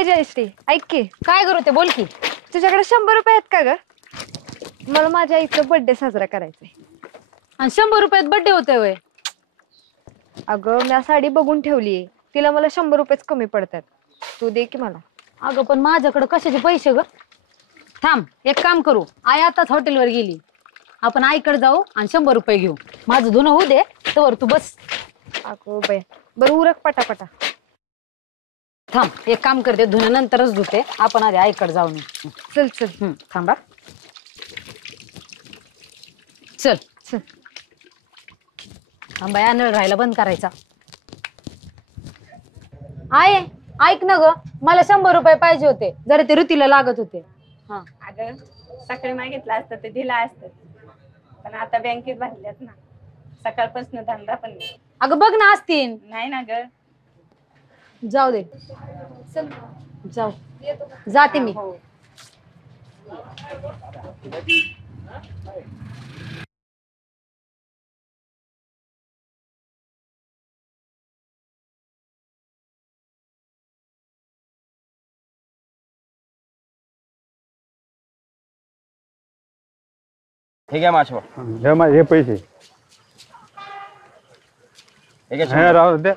ए जयश्री, ऐक की. काय करू ते बोल की. तुझ्याकडे 100 रुपये आहेत का ग? मला माझ्या आईचा बर्थडे साजरा करायचा आहे. आणि 100 रुपयात बर्थडे होतोय वय? अगं मी साडी बघून ठेवलीये, तिला मला 100 रुपयेच कमी पडतात. तू दे की मला. अगं पण माझ्याकडे कशाचे पैसे ग? थांब एक काम करू, आई आताच हॉटेलवर गेली, आपण आईकडे जाऊ आणि 100 रुपये घेऊ. माझं धुणं होऊ दे तर तू बस. अगं बाय, बरं उरक पटापटा. थांब एक काम करते, धुणं नंतरच धुते, आपण आधी आईकडे जाऊन येऊ. चल चल. थांबा. चल चल. थांबा, या नळ राहायला बंद करायचा. आहे ऐक ना ग, मला 100 रुपये पाहिजे होते, जरा ते ऋतीला लागत होते. हा अगं सकाळी मागितलं असतं ते दिला असतं, पण आता बँकेत भरल्यात ना, सकाळपासून धंदा पण नाही. अगं बघ ना असतील. नाही ना ग. जाऊ दे, चल जाऊ जाते मी. हो. ठीक आहे माशो. घ्या माझे पैसे. राहू दे.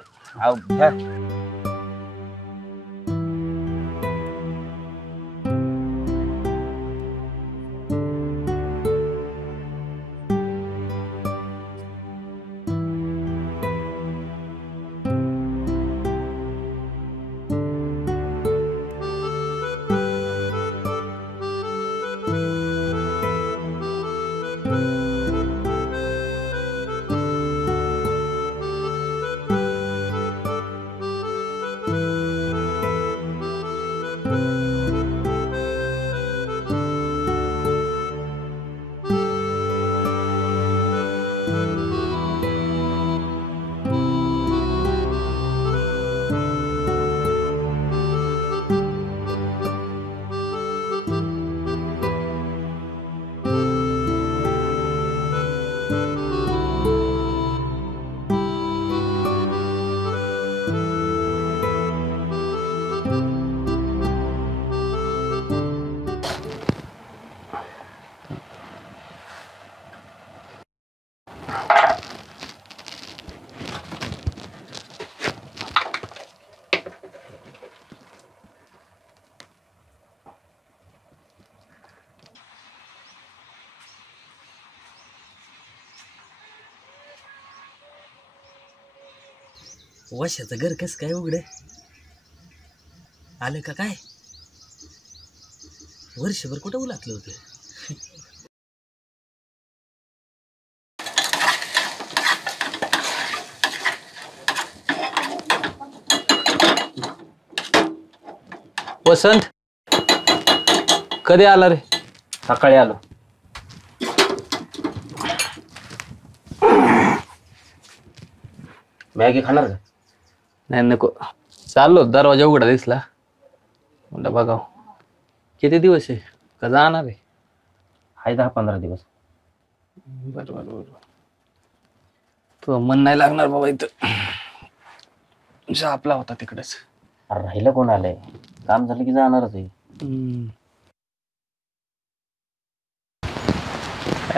वशाचं घर कस काय उघड आलं का काय? वर्षभर कुठं उलातलं होतं. वसंत कधी आला रे? सकाळी आलो. मॅगी खाणार का? नाही नको, चाललो दरवाजा उघडा दिसला म्हणलं बघाव. किती दिवस आहे का जाणार आहे? हाय 10-15 दिवस. बरोबर बरोबर. तो मन नाही लागणार बाबा, इथं आपला होता तिकडेच. अरे राहिलं कोण आलंय, काम झालं की जाणारच आहे.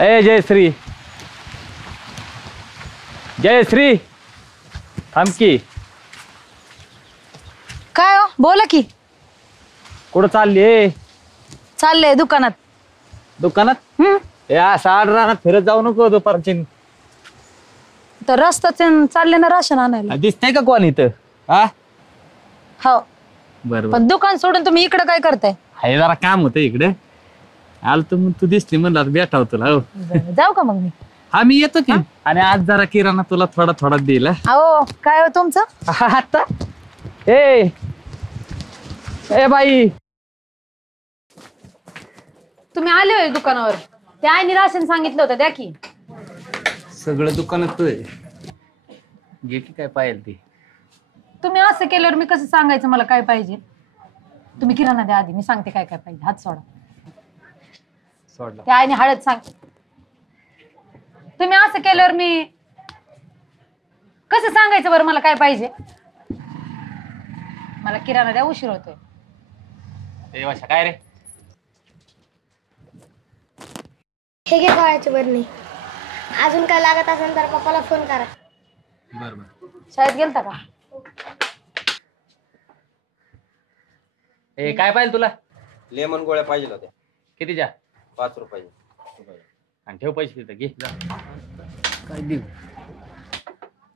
ए जयश्री, जयश्री थांब की. काय हो बोला की. कुठं चालली? चाललंय दुकानात. दुकानात? या साड रानात फिरत जाऊ नको दुपारची. तर रस्त्याचे चालले ना राशन आणायला. दिसतंय का कोण इथं? हा हो बरोबर. पण दुकान सोडून तुम्ही इकडे काय करताय? हाय जरा काम होतं इकडे, आल तर मग तू दिसली म्हणलं भेटाव तुला. हो जाऊ का मग मी? हा मी येतो की. आणि आज जरा किराणा तुला थोडा थोडा देईल. अहो काय हो तुमचं? आता ए ए बाई, तुम्ही आले होय दुकानावर? त्या आईने राशन सांगितलं होतं, द्या की. सगळं दुकानात तू आहे, घे की काय पाहिजे ते. तुम्ही असं केल्यावर मी कसं सांगायचं मला काय पाहिजे? तुम्ही किराणा द्या आधी, मी सांगते काय काय पाहिजे. हात सोडा. सोडला. त्या आईने हळद सांग. तुम्ही असं केल्यावर मी कसं सांगायचं बरं मला काय पाहिजे? मला किराणा द्या, उशीर होतोय. ए वाशा काय रे? हे घे फळाची बरणी. अजून काय लागत असेल तर पप्पाला फोन करा. बरं. शाळेत गेलता का? ए काय पाहिजे तुला? लेमन गोळ्या पाहिजे होत्या. कितीच्या? 5 रुपये. आणि ठेव पैसे तिथं घे जा. काय देऊ?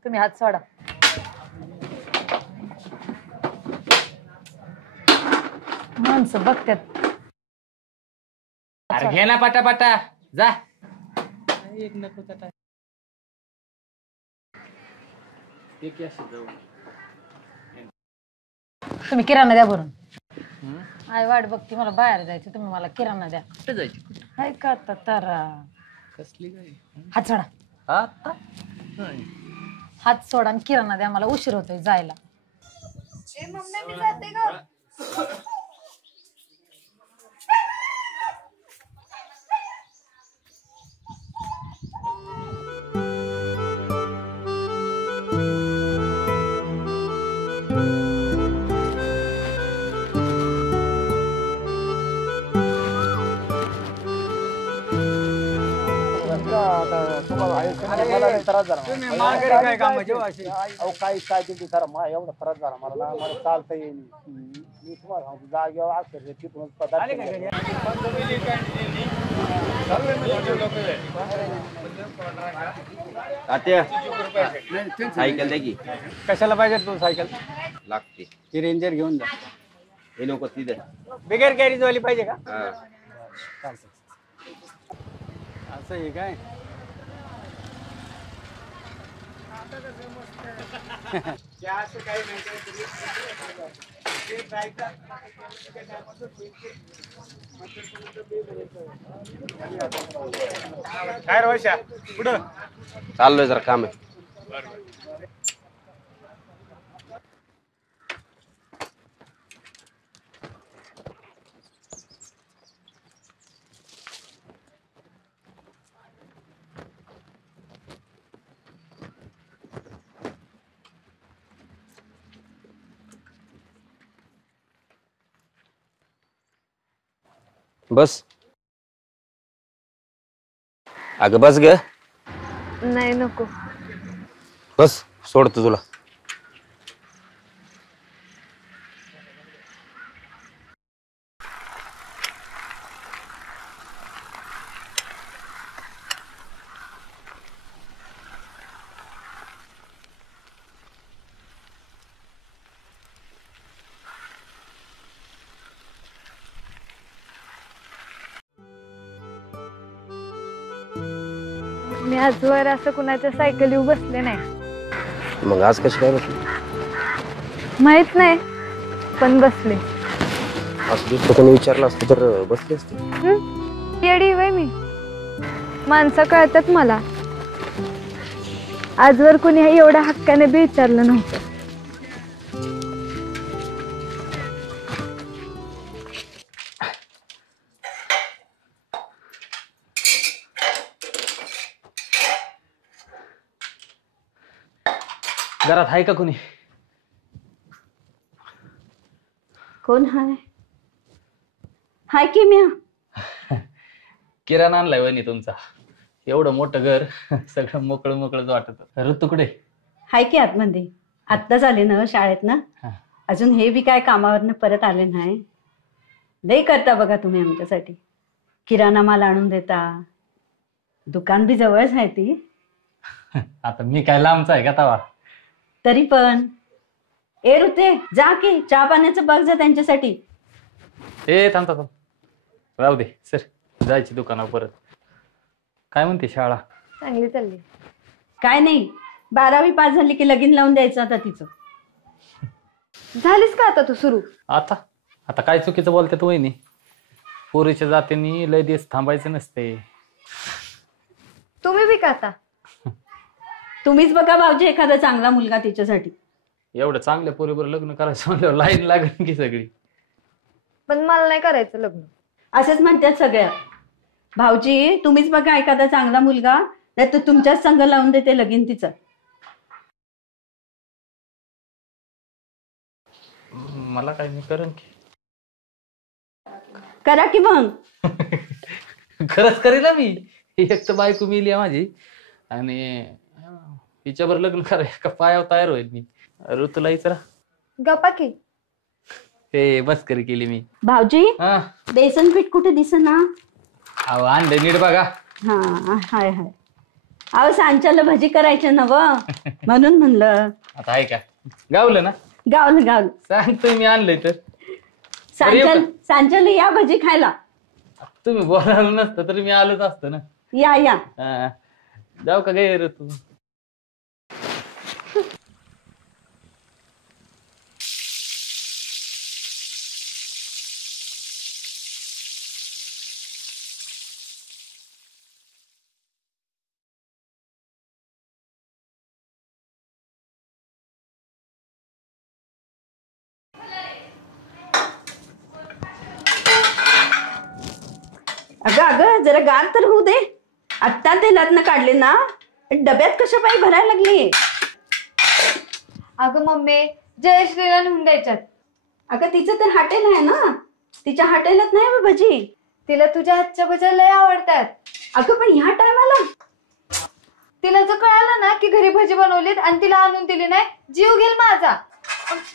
तुम्ही हात सोडा. माणसं बघतात. अरे घे ना पटापटा जा. एक नको तर काय. एक असं जाऊ. तुम्ही किराणा द्या भरून. आय वाट बघती मला बाहेर जायचं, तुम्ही मला किराणा द्या. कुठे जायची? हाय का तर कसली काय? हात सोडा. आता हात सोडा आणि किराणा द्या, मला उशीर होतोय जायला. काय तुम्ही करा मला एवढा त्रास झाला मला चालता येईल. मी तुम्हाला सांगतो जागेवर अक्षर तिथून सायकल द्या की. कशाला पाहिजे तू सायकल? लागते. ती रेंजर घेऊन जा. हे नको ती द्या. बिगर गॅरेज वाली पाहिजे का? हा. असं आहे काय? काय रोशा पुढं चाललोय जरा काम आहे. बस. अगं बस ग. नाही नको. बस सोडतो तुला. मी आजवर असं कुणाच्या सायकलीवर बसले नाही. मग आज कशी काय बसली? माहित नाही पण बसले. असं दुसरं कोणी विचारलं असतं तर बसली असते. येडी वय मी. माणसं कळतात मला. आजवर कुणी एवढ्या हक्काने बी विचारलं नव्हतं. घरात आहे का कुणी? कोण हाय? हाय की म्या. किराणा आणलाय वहिनी तुमचा. एवढं मोठं घर सगळं मोकळं मोकळंच वाटत. ऋतू कुठे? हाय की आतमध्ये. आत्ताच आले ना शाळेत ना. अजून हे बी काय कामावरनं परत आले नाही. लई करता बघा तुम्ही आमच्यासाठी. किराणा माल आणून देता. दुकान बी जवळच आहे ती. आता मी काय लांबचा आहे का तवा? तरी पण ए ऋते जा की चहा पाण्याचं बघ जा त्यांच्यासाठी. ए थांब. राहू दे सर, जायची दुकानावर परत. काय म्हणते शाळा? चांगली चालली. काय नाही, 12वी पास झाली की लगीन लावून द्यायचं आता तिचं. झालीस का आता तू सुरू? आता आता काय चुकीचं बोलतात वहिनी? पोरीच्या जातीने लय दिवस थांबायचं नसते. तुम्ही बी का आता? तुम्हीच बघा भाऊजी एखादा चांगला मुलगा तिच्यासाठी. एवढं चांगल्या पोरीवर लग्न करायचं म्हणल्यावर लाईन लागेल की सगळी. पण मला नाही करायचं लग्न. असंच म्हणतात सगळ्या. भाऊजी तुम्हीच बघा एखादा चांगला मुलगा, नाही तर तुमच्याच संग लावून देते लगीन तिचं. मला काय मी करेन की. करा की मग. खरंच करेल ना मी. एक तर बायको मिली आहे माझी आणि तिच्यावर लग्न करायला का पायावर तयार होईल मी. ऋतूला विचारा. गप्पा की. ते मस्करी केली मी. भाऊजी हा बेसन पीठ कुठे दिसेना. अहो आणलं नीट बघा. हा हाय हाय. अहो सांच्याला भजी करायचे ना व म्हणून म्हणलं. आता आहे का गावलं ना. गावलं गावलं. सांगतोय मी आणलंय तर. येऊ का? सांच्याला या भजी खायला. तुम्ही बोलायला नसतं तरी मी आलोच असतो ना. या या. हा. जाऊ का गे ऋतू. अगं अगं जरा गार तर होऊ दे. आत्ता ते लग्न काढले ना डब्यात कशा पायी भरायला लागली. अगं मम्मी जयश्रीला नेऊन द्यायच्यात. अगं तिचं तर हॉटेल आहे ना. तिच्या हॉटेलात नाही बा भजी. तिला तुझ्या हातच्या भज्या लय आवडतात. अगं पण ह्या टायमाला तिला जर कळालं ना की घरी भजी बनवलीत आणि तिला आणून दिली नाही जीव घेईल माझा.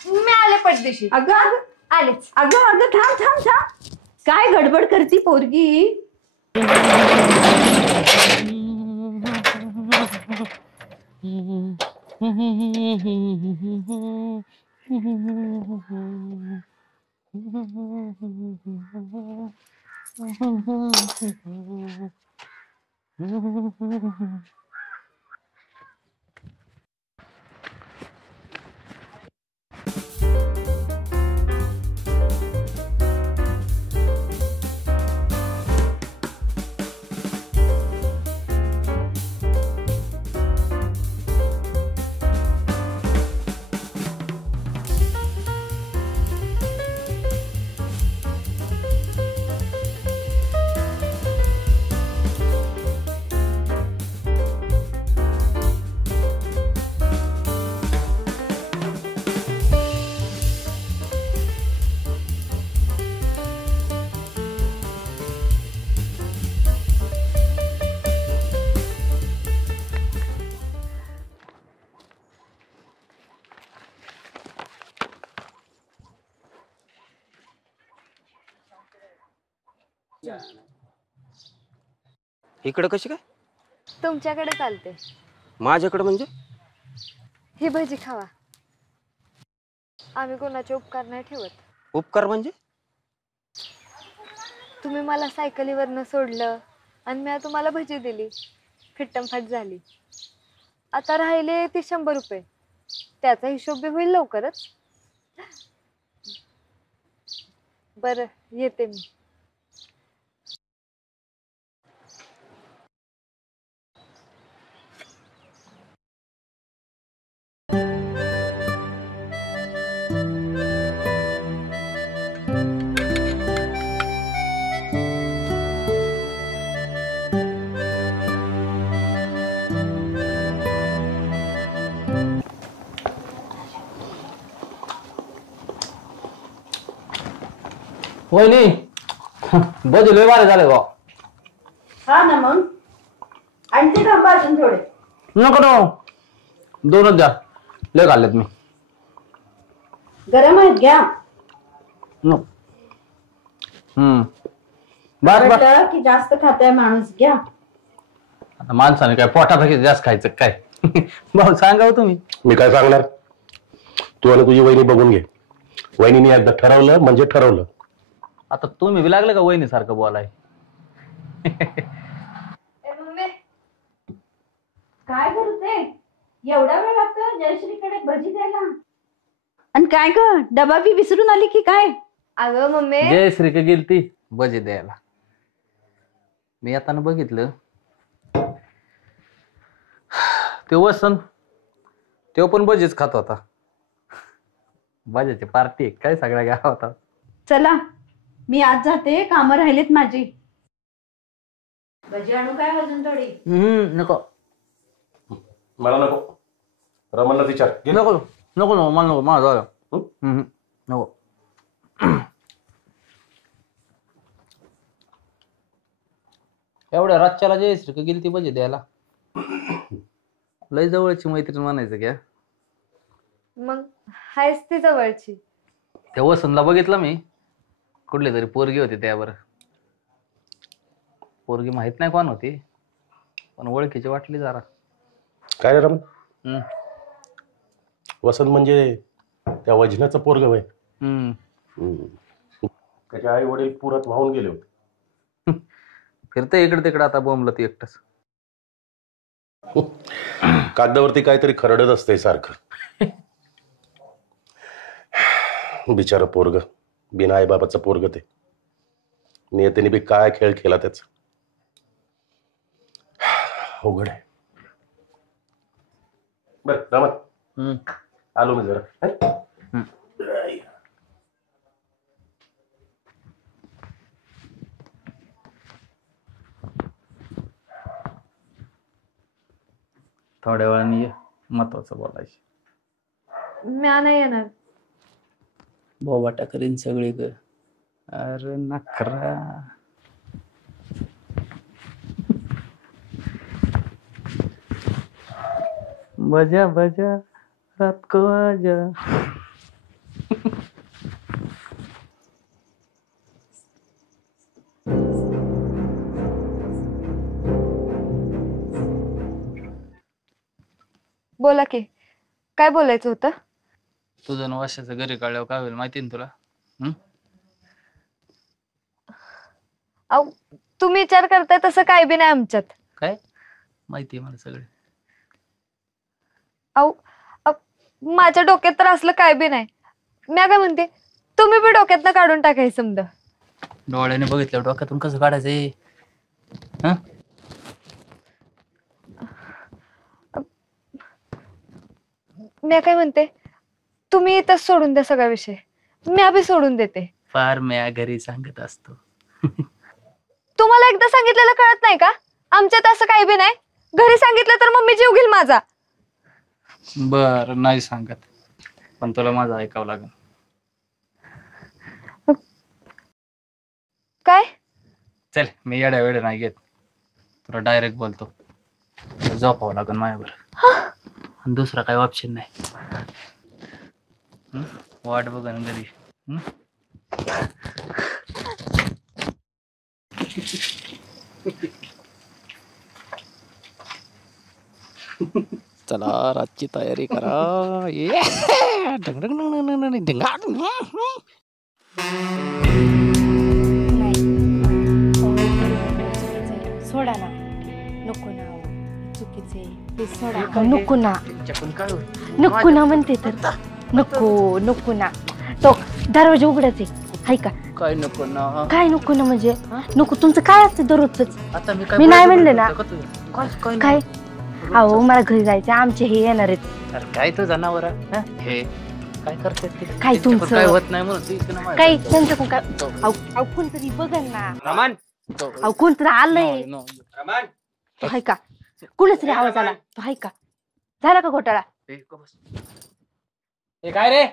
मी आले पटदिशी. अगं अगं आलेच. अगं अगं थांब थांब थांब. काय गडबड करती पोरगी. इकडं कशी काय. तुमच्याकडे चालते. माझ्याकडे म्हणजे. ही भजी खावा. आम्ही कोणाचे उपकार नाही ठेवत. उपकार म्हणजे. तुम्ही मला सायकलीवरनं सोडलं आणि मी तुम्हाला भजी दिली. फिट्टमफाट झाली. आता राहिले ते 100 रुपये. त्याचा हिशोब बी होईल लवकरच. बरं येते मी. वहिनी भजी लय बारे झाले बा. हा ना मग आणखी थांबा अजून थोडे. नको नको 2च द्या. लय खाल्लेत मी. गरम आहेत घ्या. नको. बस बस. वाटतं की जास्त खाताय माणूस घ्या. आता माणसाने काय पोटापेक्षा जास्त खायचं काय. भाऊ सांगा तुम्ही. मी काय सांगणार. तू आणि तुझी वहिनी बघून घे. वहिनीने एकदा ठरवलं म्हणजे ठरवलं. आता तुम्ही बी लागले का वहिनी सारखं बोलाय. काय करते एवढा वेळ लागतो जयश्रीकडे भजी द्यायला. आणि काय ग डबा बी विसरून आली की काय. अगं मम्मी जयश्री का गेलती भजी द्यायला. मी येताना बघितलं ते वसन तो पण भजीच खात होता. भजीची पार्टी काय सगळ्या गावात. चला मी आज जाते. कामं राहिलेत माझी. भजी आणू काय अजून थोडी. नको. मला नको. रमणला विचार. नको नको नको मला नको. माझा नको. एवढ्या रातच्याला जयश्री का गेली ती बजे द्यायला? लय जवळची मैत्रीण म्हणायचं क्या? मग हायच ती जवळची. त्या वसंतला बघितलं मी, कुठली तरी पोरगी होती त्यावर. पोरगी माहित नाही कोण होती, पण ओळखीची वाटली जरा. काय रे रमण? वसंत म्हणजे त्या वजनाचं पोरग वय. त्याचे आई वडील पुरात वाहून गेले होते. फिरते इकडे तिकडे आता बोंबलं ती एकटच. कागदावरती काहीतरी खरडत असते सारखं. बिचारा पोरग, बिना आई बाबाचं पोरग ते. नियतीने बी काय खेळ खेळला त्याच. अवघड आहे. बर रमण, आलो मी जरा. थोड्या वेळाने ये, महत्वाचं बोलायचं. म्या नाही येणार. बोबाटा करीन सगळी ग. अरे नखरा. बजा बजा रात को आजा. बोला की, काय बोलायचं होतं? तुझं वाशाचं घरी काढल्यावर काय होईल माहिती ना तुला? अहो, तुम्ही विचार करताय तसं काय बी नाही आमच्यात. काय माहिती मला सगळे. अहो, माझ्या डोक्यात तर असलं काय बी नाही. मी काय म्हणते, तुम्ही बी डोक्यातनं काढून टाकायचं समजा. डोळ्याने बघितलं डोक्यातून कसं काढायचंय? मी काय म्हणते, तुम्ही इथंच सोडून द्या सगळा विषय. मी बी सोडून देते. फार म्या घरी सांगत असतो. तुम्हाला एकदा सांगितलेलं कळत नाही का? आमच्यात असं काही बी नाही. घरी सांगितलं तर मम्मी जीव घेईल माझा. बर नाही सांगत, पण तुला माझं ऐकावं लागेल. काय? चल, मी येड्या वेळ नाही घेत, तुला डायरेक्ट बोलतो. झोपावं लागेल माझ्यावर. दुसरा काही ऑप्शन नाही. वाट बघ घरी. चला रातची तयारी करा. सोडा ना, नको ना, चुकीचे सोडा. नको ना, नको ना म्हणते तर. नको नको ना. तो दरवाजा उघडायचे हाय का? काय नको ना? काय नको ना म्हणजे? नको तुमचं काय असतं दररोजच? आता मी नाही म्हणले ना. काय? अहो मला घरी जायचं, आमचे हे येणार आहेत. अरे काय तो जनावर हे काय करते ते? काय तुमचं काय होत नाही म्हणून काही त्यांचं कोण काय? अहो कोणतरी बघल ना. रमण, अहो कोणतरी आलंय. रमण, तो हाय का? कुणाच रे आवाज आला? तो हाय का? झाला का घोटाळा? हे काय रे?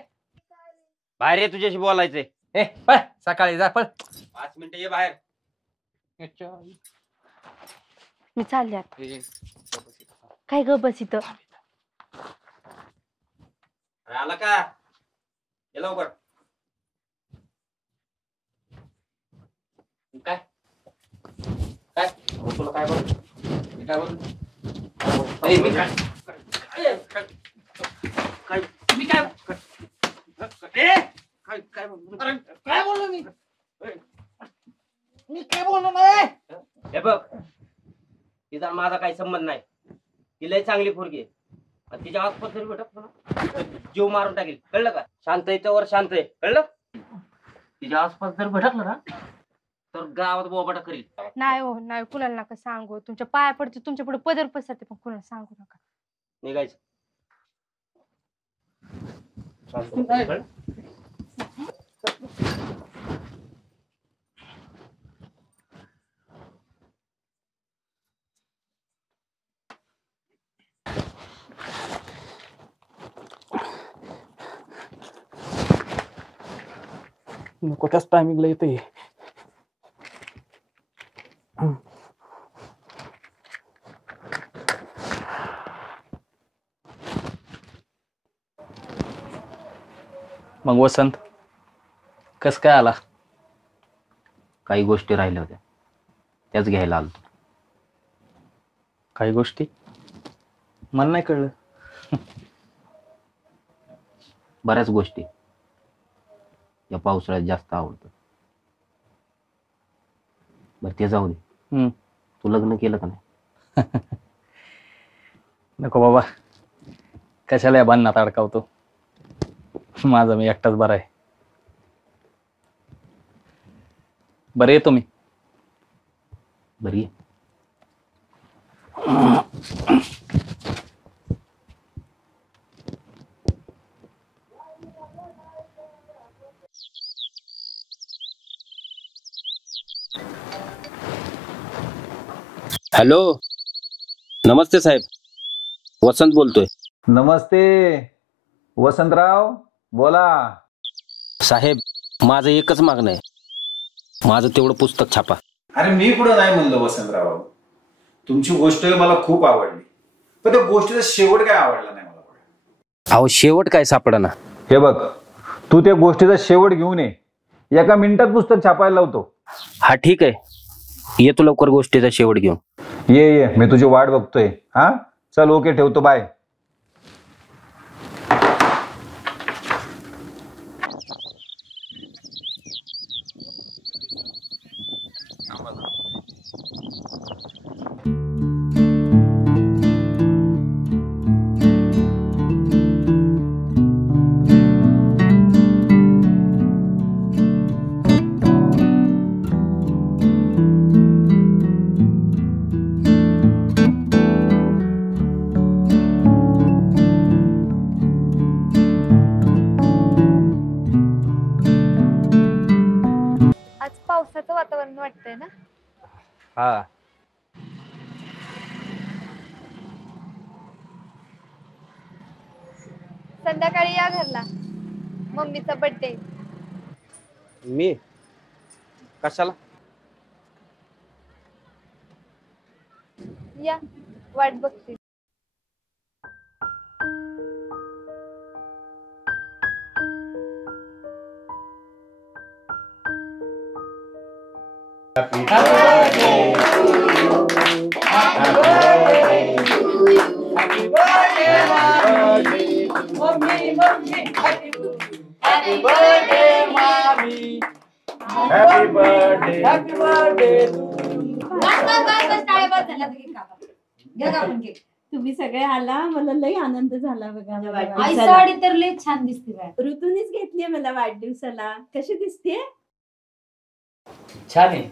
बाहेर ये, तुझ्याशी बोलायचंय. ए पळ, सकाळी जा पळ. 5 मिनिटं ये बाहेर. मी चालले आता. काय ग बस इथं? आला का? ये लवकर. काय काय तुला काय बोल? मी काय बोल? मी काय मी काय काय बोललो? अरे काय बोललो मी? मी काय बोललो नाही? हे बघ, तिचा माझा काही संबंध नाही. ती लय चांगली पोरगी आहे. आणि तिच्या आसपास जरी भेटत ना, जीव मारून टाकेल, कळलं का? शांत याच्यावर शांत आहे, कळलं? तिच्या आसपास जर भटकलं ना, तर गावात बोबाटा करील. नाही हो, नाही कुणाला नका सांगू. तुमच्या पाया पडते, तुमच्या पुढे पदर पसरते, पण कुणाला सांगू नका. निघायचं. नको त्याच टायमिंगला येते. मग वसंत कस काय आला? काही गोष्टी राहिल्या होत्या त्याच घ्यायला आलो. काही गोष्टी मला नाही कळलं. बऱ्याच गोष्टी या पावसाळ्यात जास्त आवडतात. बरं ते जाऊ दे. तू लग्न केलं का नाही? नको बाबा, कशाला या बांधण्यात अडकावतो. माझा मी एकटाच बरा आहे. बरं येतो मी. बरी हॅलो, नमस्ते साहेब, वसंत बोलतोय. नमस्ते वसंतराव, बोला. साहेब माझं एकच मागणं आहे, माझं तेवढं पुस्तक छापा. अरे मी कुठं नाही म्हणलं वसंतराव, तुमची गोष्ट मला खूप आवडली, पण त्या गोष्टीचा शेवट काय आवडला नाही मला. अहो शेवट काय सापडा. हे बघ, तू त्या गोष्टीचा शेवट घेऊन ये, एका मिनिटात पुस्तक छापायला लावतो. हा ठीक आहे, येतो लवकर गोष्टीचा शेवट घेऊन. ये मी तुझी वाट बघतोय. हा चल, ओके, ठेवतो, बाय. पावसाचं वातावरण वाटतंय ना? हा. संध्याकाळी या घरला, मम्मीचा बर्थडे. मी कशाला? या, वाट बघते. Happy birthday to you. Happy birthday to you. Happy birthday, mommy. Happy birthday, mommy. Happy birthday. Happy birthday to you. तुम्ही सगळे आला, मला लई आनंद झाला बघा. आई साडी तर लई छान दिसते बाय. ऋतूनीच घेतलीये मला वाढदिवसाला. कशी दिसते? छान आहे.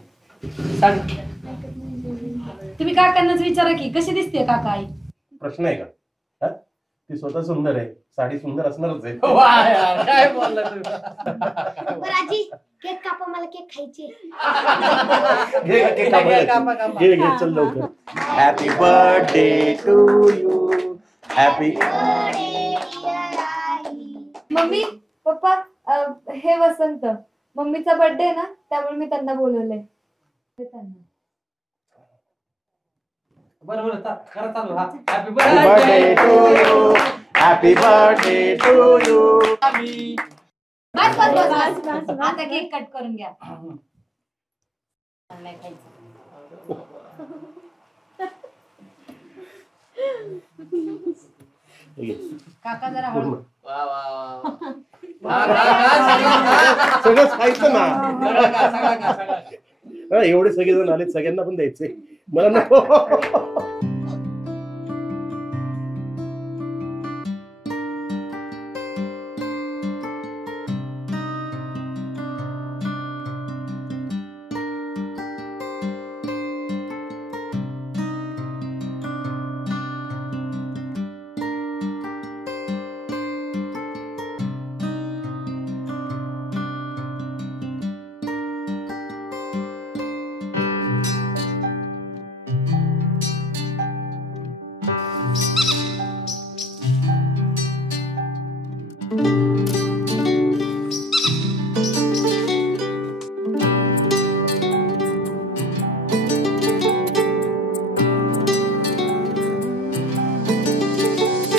तुम्ही काकांनाच विचारा की कशी दिसते काका आई. प्रश्न आहे का? ती स्वतः सुंदर आहे, साडी सुंदर असणारच आहे. काय बोलला तू? आजी केक कापा, मला केक खायचे. घे चल लवकर. Happy birthday to you. Happy mummy papa, हे वसंत, मम्मीचा बर्थडे आहे ना, त्यामुळे मी त्यांना बोलवलंय. बरोबर खरं चालू. हा happy birthday to you. Happy birthday to you. बस बस बस बस, आता केक कट करून घ्या. नाही खायचं. काका जरा हळू. वा वा सगळंच खायचं ना. एवढे सगळेजण आले, सगळ्यांना पण द्यायचे, मला नको.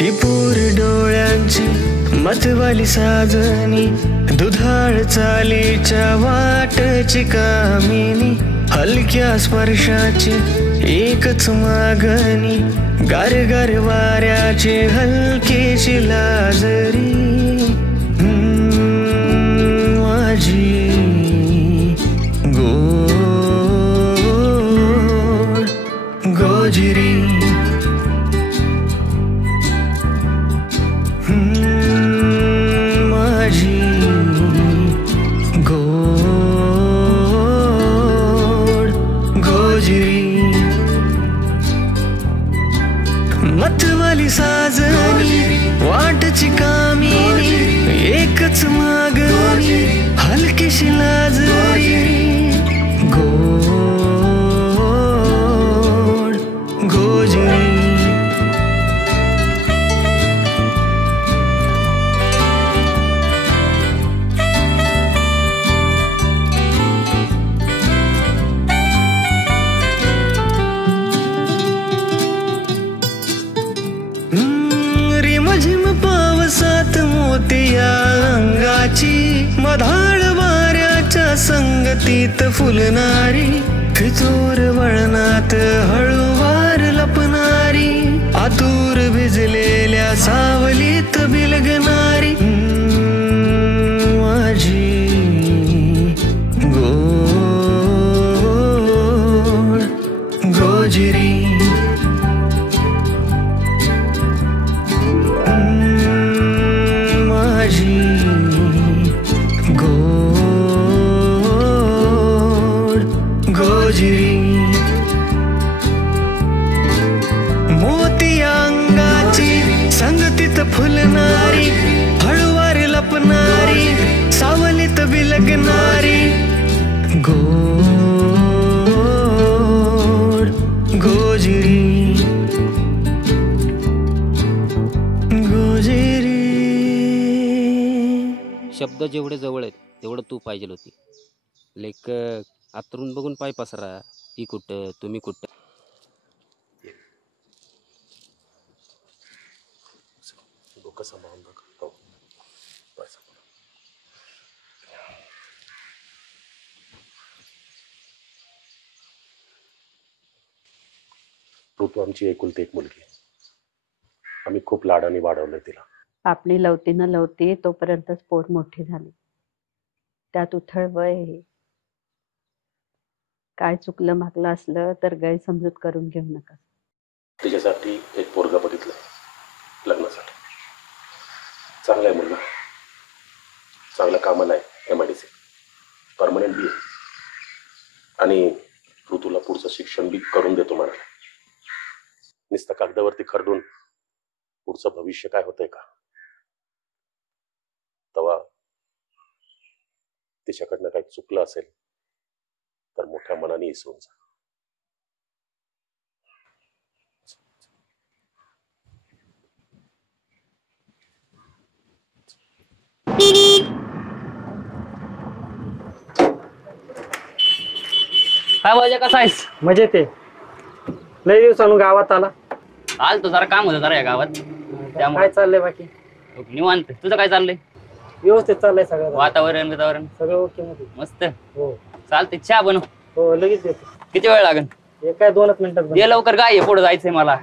टिपूर डोळ्यांची मतवाली साजनी दुधाळ चालीच्या वाटची कामिनी हलक्या स्पर्शाची एकच मागणी गार गार वाऱ्याची हलकीची लाजरी माझी गोजिरी मतवाली साजनी वाटची कामिनी एकच मागणी हलकीशी लाजरी गोड गोजरी पावसात मोतिया अंगाची मधाळ वाऱ्याच्या संगतीत फुलणारी फिचोर वळणात हळूवार लपणारी आतूर भिजलेल्या सावलीत बिलगणारी माझी गोड गोजिरी मोतिया अंगाची संगतीत फुलणारी हळूवार लपणारी सावलीत बिलगणारी गोड गोजिरी गोजिरी. शब्द जेवढे जवळ आहेत तेवढं तू पाहिजे होती. लेखक आतरून बघून पाय पसरा. ती कुठं तुम्ही कुठं. ऋतू आमची एकुलती एक मुलगी. आम्ही खूप लाडाने वाढवलंय तिला. आपली लवती न लवती तोपर्यंतच पोर मोठी झाली. त्यात उथळ वय आहे. काय चुकलं मागलं असलं तर गैरसमजूत करून घेऊ नका. तिच्यासाठी एक पोरगा बघितलंय लग्नासाठी. चांगला आहे मुलगा. चांगलं कामाला आहे. MIDC permanent BA. आणि ऋतूला पुढचं शिक्षण बी करून देतो मला. नुसतं कागदावरती खरडून पुढचं भविष्य काय होतंय का. तेव्हा तिच्याकडनं काही चुकलं असेल तर मोठ्या मनाने इसरून जा. काय वाजा कसा आहेस? मजेत आहे. लय दिवसांनी गावात आला. आलतो जरा काम होतं जरा या गावात. काय चाललंय बाकी? निवांत. तुझं काय चाललंय? व्यवस्थित चाललंय सगळं. वातावरण सगळं ओके मध्ये. मस्त. हो चालते. चहा बनव. हो लगेच देतो. किती वेळ लागेल? हे काय 2 मिनिटात. ये लवकर. काय आहे पुढे जायचंय मला.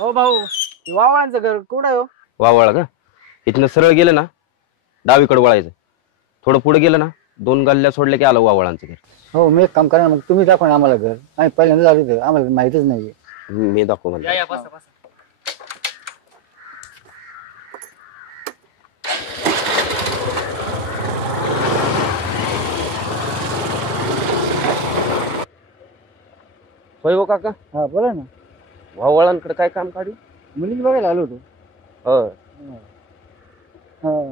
हो भाऊ, वावळांचं घर कुठं आहे हो? वावळा का? इथनं सरळ गेलं ना डावीकडे वळायचं. थोडं पुढे गेलं ना 2 गल्ल्या सोडल्या की आलं वावळांचं घर. हो मी एक काम करा, मग तुम्ही दाखवा आम्हाला घर. आम्ही पहिल्यांदा झालो ते, आम्हाला माहितच नाहीये. मी दाखव म्हणजे. होय हो काका. हा बोला ना. वावळांकडे काय काम काढू? मुलींनी बघायला आलो होतो. हो.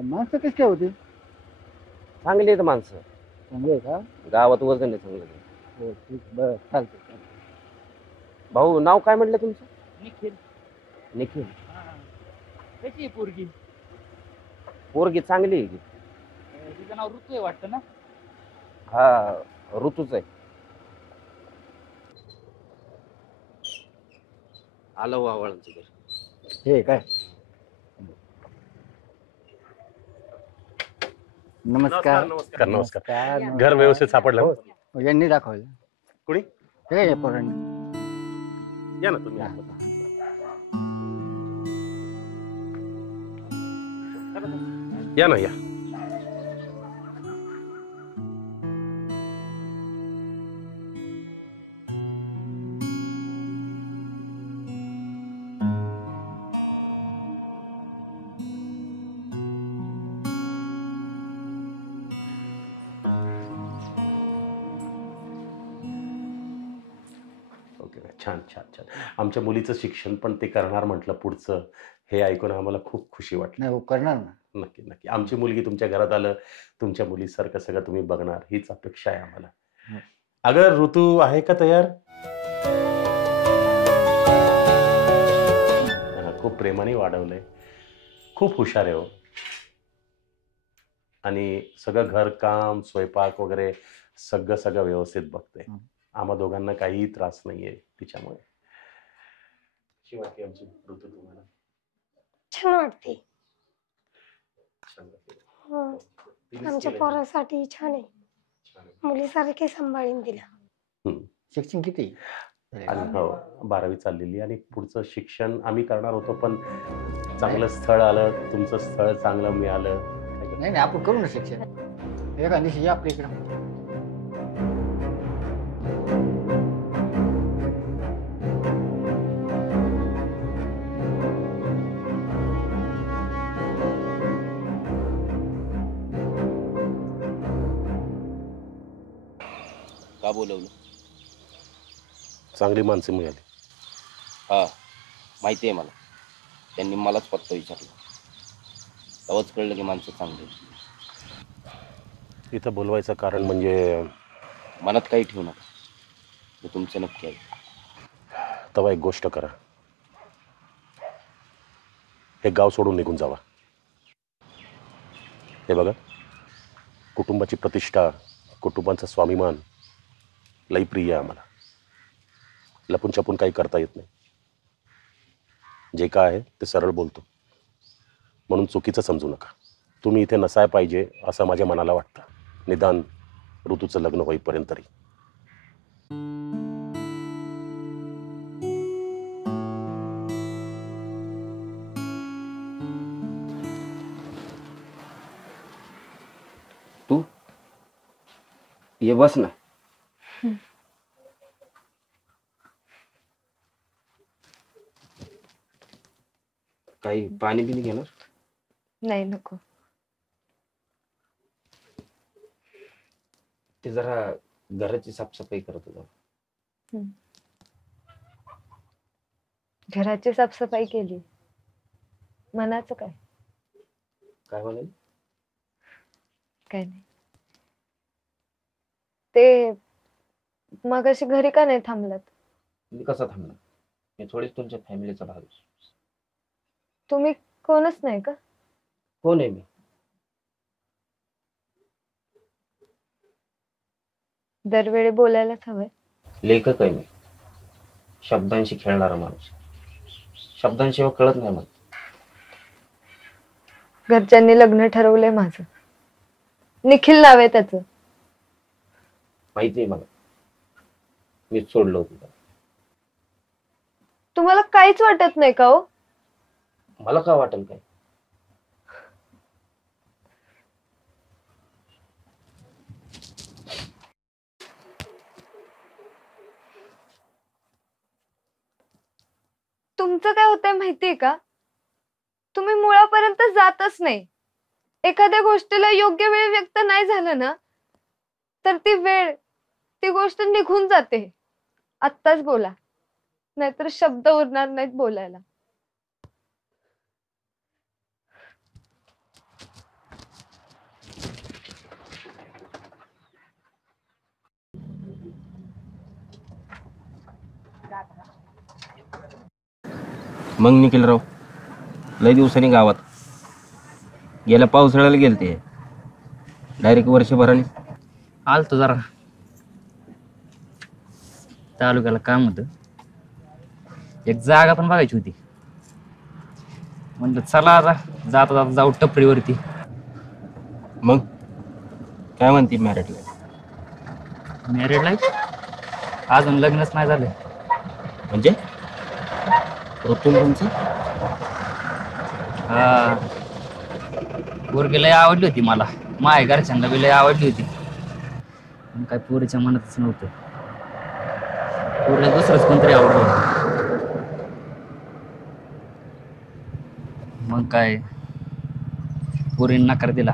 माणसं कशी काय होती? चांगली आहेत माणसं. चांगली आहे का? गावात वजन आहे चांगलं. हो ठीक. बरं चालतंय. भाऊ नाव काय म्हटलं तुमचं? निखिल. निखिल. कशी पोरगी? पोरगी चांगली आहे की. तिचं नाव ऋतू आहे वाटतं ना? हा ऋतूच आहे. आलं वावळांचं घर. हे काय? नमस्कार. नमस्कार नमस्कार. घर व्यवस्थित सापडलं? हो, यांनी दाखवलं. कुणी? हे काय या पोरांनी? या ना तुम्ही. या ना या. छान छान छान. आमच्या मुलीचं शिक्षण पण ते करणार म्हटलं पुढचं, हे ऐकून आम्हाला खूप खुशी वाटली. नाही हो, करणार ना. नक्की नक्की. आमची मुलगी तुमच्या घरात आलं, तुमच्या मुलीसारखं सगळं तुम्ही बघणार हीच अपेक्षा आहे आम्हाला. अगं ऋतू आहे का तयार? खूप प्रेमाने वाढवलंय, खूप हुशार आहे हो. आणि सगळं घरकाम स्वयंपाक वगैरे सगळं व्यवस्थित बघते. आम्हा दोघांना काहीही त्रास नाहीये तिच्यामुळे. कशी वाटते आमची ऋतू तुम्हाला? छान वाटते. आमच्या पोरासाठी छान आहे. मुलीसारखे सांभाळून दिला. शिक्षण किती? हो 12वी चाललेली आणि पुढचं शिक्षण आम्ही करणार होतो, पण चांगलं स्थळ आलं, तुमचं स्थळ चांगलं मिळालं. नाही नाही, आपण करू ना शिक्षण. एका दिवशी या आपल्या इकडं. का बोलवलं? चांगली माणसं मिळाली. हा माहिती आहे मला. त्यांनी मलाच पत्ता विचारला, तेव्हाच कळलं की माणसं चांगली. इथं बोलवायचं कारण म्हणजे मनात काही ठेवू नका, हे तुमचं नक्की आहे. तेव्हा एक गोष्ट करा, हे गाव सोडून निघून जावा. हे बघा, कुटुंबाची प्रतिष्ठा, कुटुंबाचा स्वाभिमान लई प्रिय आहे आम्हाला. लपून छपून काही करता येत नाही. जे काय आहे ते सरळ बोलतो, म्हणून चुकीचं समजू नका. तुम्ही इथे नसाय पाहिजे असं माझ्या मनाला वाटतं, निदान ऋतूचं लग्न होईपर्यंत तरी. तू ये बस ना. काही पाणी बिनी घेणार? नाही नको. ते जरा घराची साफसफाई करत होता. घराची साफसफाई केली, मनाचं काय? काय म्हणाल? काय नाही. ते मगाशी घरी का नाही थांबलात? मी कसा थांबला? मी थोडीच तुमच्या फॅमिलीचा भाग. तुम्ही कोणच नाही का? कोण आहे मी? दरवेळी बोलायलाच हवंय. लेखक आहे मी, शब्दांशी खेळणारा माणूस. शब्दांशिवाय कळत नाही मला. घरच्यांनी लग्न ठरवलंय माझं. निखिल नाव आहे त्याचं. माहिती आहे मला, मीच सोडलं होतं. तुम्हाला काहीच वाटत नाही का हो? मला का वाटेल काय? तुमचं काय होतंय माहितीये का? तुम्ही मुळापर्यंत जातच नाही. एखाद्या गोष्टीला योग्य वेळ व्यक्त नाही झालं ना, तर ती गोष्ट निघून जाते. आत्ताच बोला, नाहीतर शब्द उरणार नाहीत बोलायला. मग निखिलराव लय दिवसांनी गावात. गेल्या पावसाळ्याला गेलते. डायरेक्ट वर्षभराने आलतो जरा तालुक्याला काम होतं, एक जागा पण बघायची होती. म्हणलं चला आता जाता जाता जाऊ टपरीवरती. मग काय म्हणते मॅरिड लाईफ? मॅरिड लाईफ अजून लग्नच नाही झालं. म्हणजे ऋतून तुमचं? हा, पोरगी लय आवडली होती मला, माझ्या घरच्यांना बी लय आवडली होती, पण काय पोरीच्या मनातच नव्हतं. पोरीला दुसरंच कोणतरी आवडलं होतं. मग काय पोरीने नकार दिला.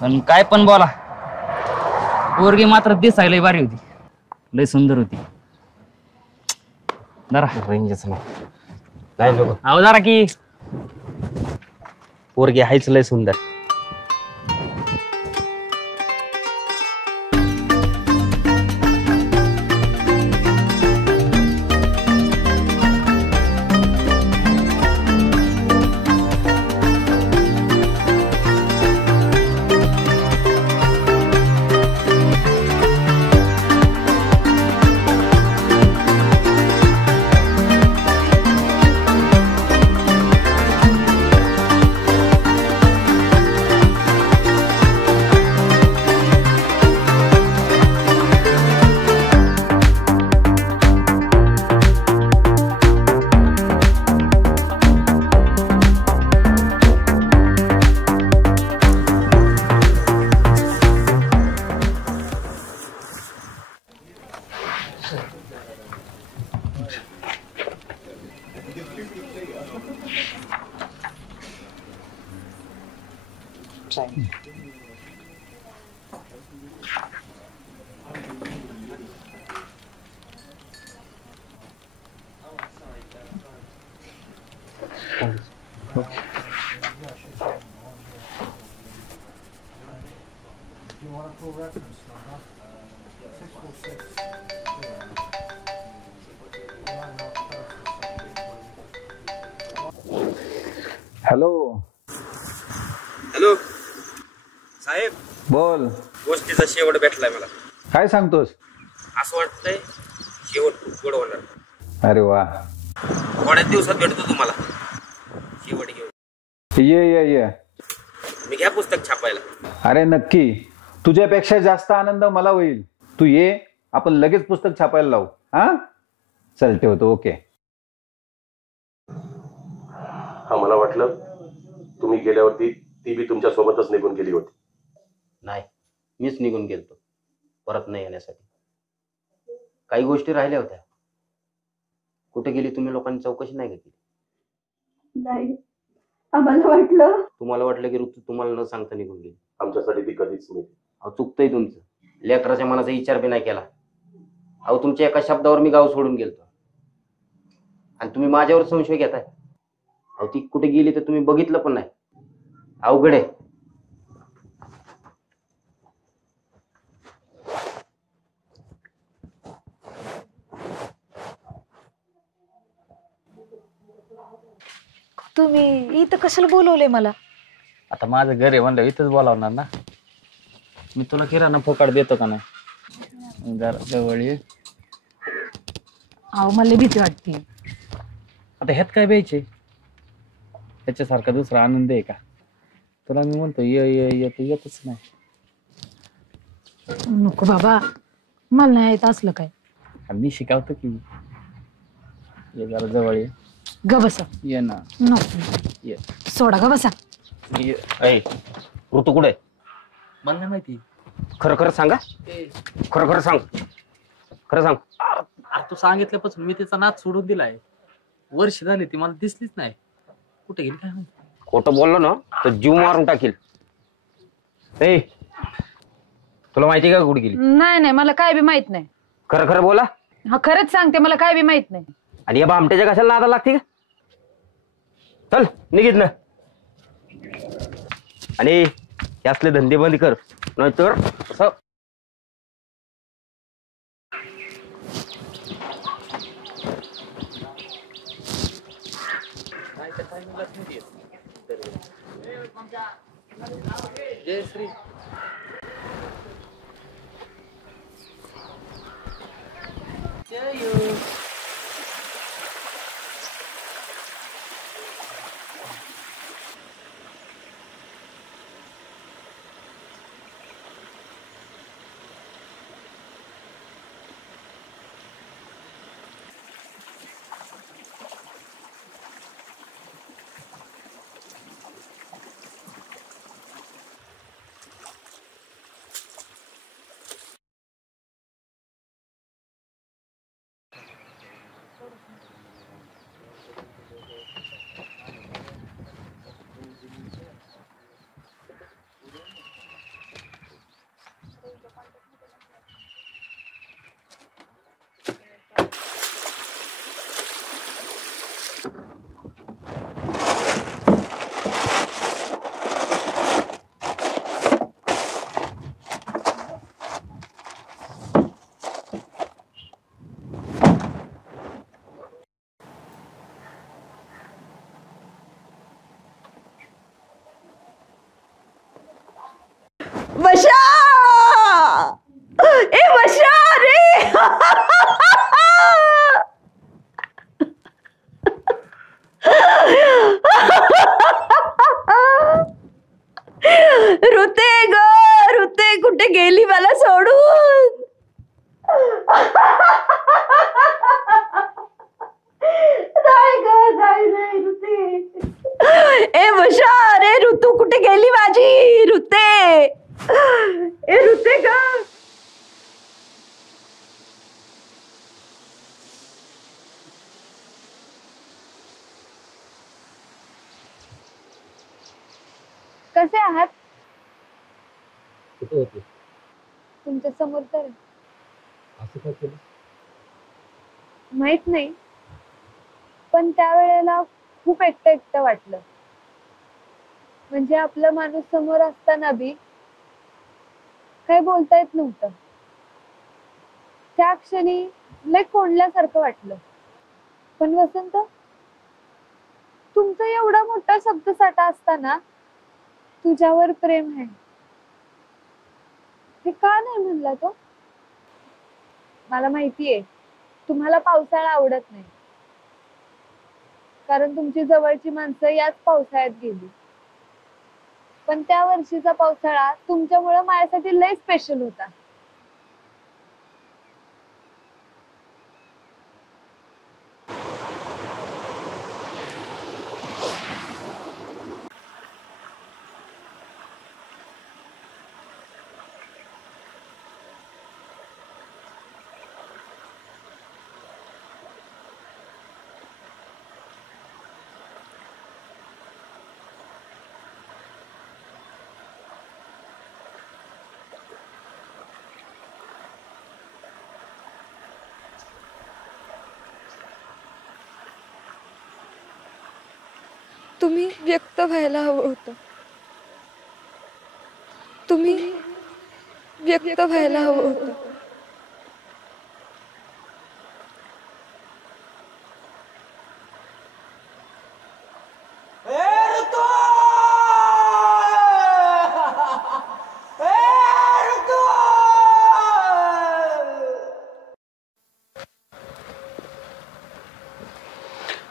पण काय पण बोला, पोरगी मात्र दिसायला भारी होती, लय सुंदर होती. जरा रेंजच नाही नको. अहो जरा की पोरगी आहेच लय सुंदर. हॅलो हॅलो साहेब, बोल. गोष्टीचा शेवट भेटलाय मला. काय सांगतोस? असं वाटतंय शेवट खूप गोड होणार. अरे वा, थोड्याच दिवसात भेटतो तुम्हाला शेवट घेऊन. ये ये ये. मी घ्या पुस्तक छापायला. अरे नक्की, तुझ्यापेक्षा जास्त आनंद मला होईल. तू ये, आपण लगेच पुस्तक छापायला लावू. हा चल ठेवतो. ओके. हा, मला वाटलं तुम्ही गेल्यावरती ती बी तुमच्या सोबतच निघून गेली होती. नाही, मीच निघून गेलतो परत नाही येण्यासाठी. काही गोष्टी राहिल्या होत्या. कुठे गेली तुम्ही लोकांनी चौकशी नाही केली? नाही, आम्हाला वाटलं. तुम्हाला वाटलं की ऋतू तुम्हाला न सांगता निघून गेली. आमच्यासाठी ती कधीच नाही. अहो चुकतंय तुमचं. लेकराच्या मनाचा विचार बी नाही केला. अहो तुमच्या एका शब्दावर मी गाव सोडून गेलतो आणि तुम्ही माझ्यावर संशय घेताय. अहो ती कुठे गेली तर तुम्ही बघितलं पण नाही. अवघड आहे. तुम्ही इथं कशाला बोलवलंय मला? आता माझं घर आहे म्हणलं इथंच बोलावणार ना. मी तुला किराणा फुकाट देतो का नाही? जरा जवळ ये. अहो मला भीती वाटते. आता ह्यात काय द्यायचे? त्याच्यासारखा दुसरा आनंद आहे का? तुला मी म्हणतो ये ये ये, तू येतच नाही. नको बाबा, मला नाही येत असलं काय. मी शिकवतो की. ये जरा जवळ ये. ग बसा. ये ना. नको ये. सोडा ग बसा. ऋतू कुठे? मला नाही माहिती. खरं खरं सांगा. खरं खरं सांग. खरं सांग. तू सांगितल्यापासून मी तिचा नाच सोडून दिलाय. वर्ष झाली ती मला दिसलीच नाही. कुठे गेली काय माहिती. खोटं बोललो ना तर जीव मारून टाकील. ए, तुला माहिती का कुठे गेली? नाही नाही, मला काय बी माहित नाही. खरं खरं बोला. हा खरंच सांगते, मला काय बी माहित नाही. आणि या भामट्याच्या कशाला नादाला लागते का? चल निघित ना. आणि हे असले धंदे बंद कर, नाहीतर असं. जय श्री. वशा ए वशा रे ऋते ग ऋते कुठे गेली मला सोडून नाही ग नाही ऋते ए वशा रे ऋतू कुठे गेली माझी ऋते ए ऋते ग कसे आहात? कुठे होते? तुमच्या समोर तर असं काय केलं? माहित नाही, पण त्यावेळेला खूप एकटं एकटं वाटलं. म्हणजे आपला माणूस समोर असताना बी काही बोलता येत नव्हतं. त्या क्षणी लय कोंडल्यासारखं वाटलं. पण वसंत, तुमचा एवढा मोठा शब्दसाठा असताना तुझ्यावर प्रेम आहे हे का नाही म्हणला तो? मला माहितीये तुम्हाला पावसाळा आवडत नाही, कारण तुमची जवळची माणसं याच पावसाळ्यात गेली. पण त्या वर्षीचा पावसाळा तुमच्यामुळे माझ्यासाठी लय स्पेशल होता. तुम्ही व्यक्त व्हायला हवं होतं. तुम्ही व्यक्त व्हायला हवं होतं.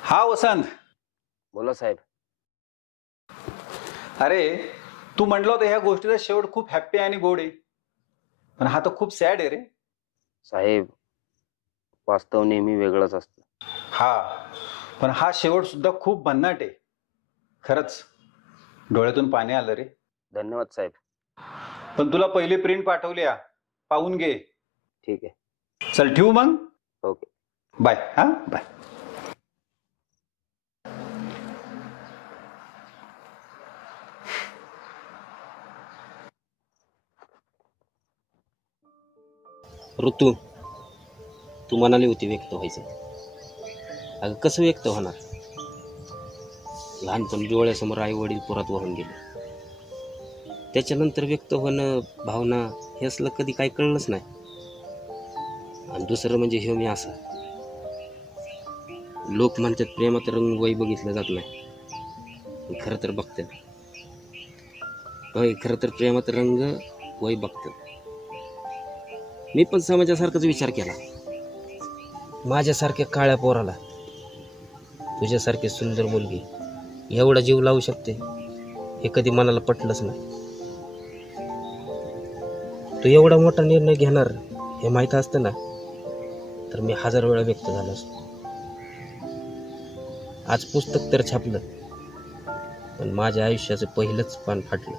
हा वसंत. बोला साहेब. अरे तू म्हणलं होतं ह्या गोष्टीचा शेवट खूप हॅप्पी आणि गोड आहे, पण हा तर खूप सॅड आहे रे. साहेब, वास्तव नेहमी वेगळंच असतं. हा, पण हा शेवट सुद्धा खूप भन्नाट आहे. खरंच डोळ्यातून पाणी आलं रे. धन्यवाद साहेब. पण तुला पहिली प्रिंट पाठवली, पाहून घे. ठीक आहे. चल ठेवू मग. Okay, bye. हा बाय. ऋतू, तू म्हणाली होती व्यक्त व्हायचं. अगं कसं व्यक्त होणार? लहानपणी डोळ्यासमोर आई वडील पुरात वाहून गेले. त्याच्यानंतर व्यक्त होणं, भावना हे असलं कधी काही कळलंच नाही. आणि दुसरं म्हणजे हे मी असा, लोक म्हणतात प्रेमात रंग वय बघितलं जात नाही, खरं तर बघतात होय, खरं तर प्रेमात रंग वय बघतं. मी पण समाजासारखाच विचार केला. माझ्यासारख्या काळ्या पोराला तुझ्यासारखी सुंदर मुलगी एवढा जीव लावू शकते हे कधी मनाला पटलंच नाही. तू एवढा मोठा निर्णय घेणार हे माहीत असतं ना तर मी 1000 वेळा व्यक्त झालो असतो. आज पुस्तक तर छापलं पण माझ्या आयुष्याचं पहिलंच पान फाटलं.